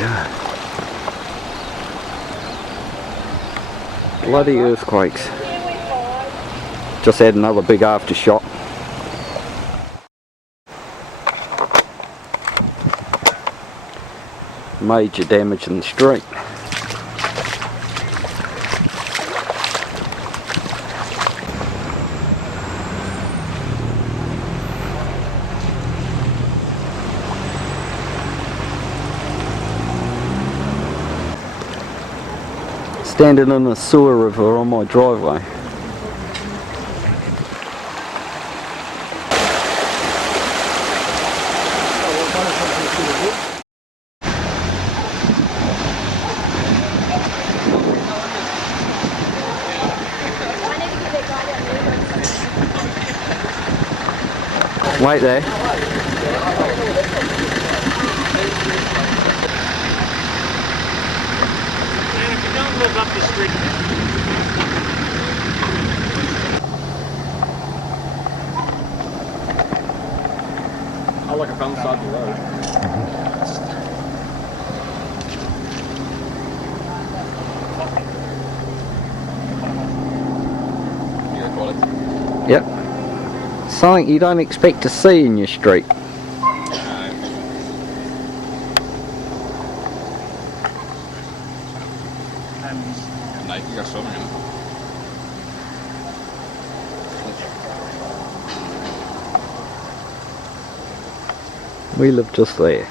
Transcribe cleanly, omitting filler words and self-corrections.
God. Bloody earthquakes. Just had another big aftershock. Major damage in the street. Standing in a sewer river on my driveway. Wait there. And if you don't live up the street. Oh, look, I found the side of the road. You recording? Yep. Something you don't expect to see in your street. Mate, you got swimming in it. We live just there.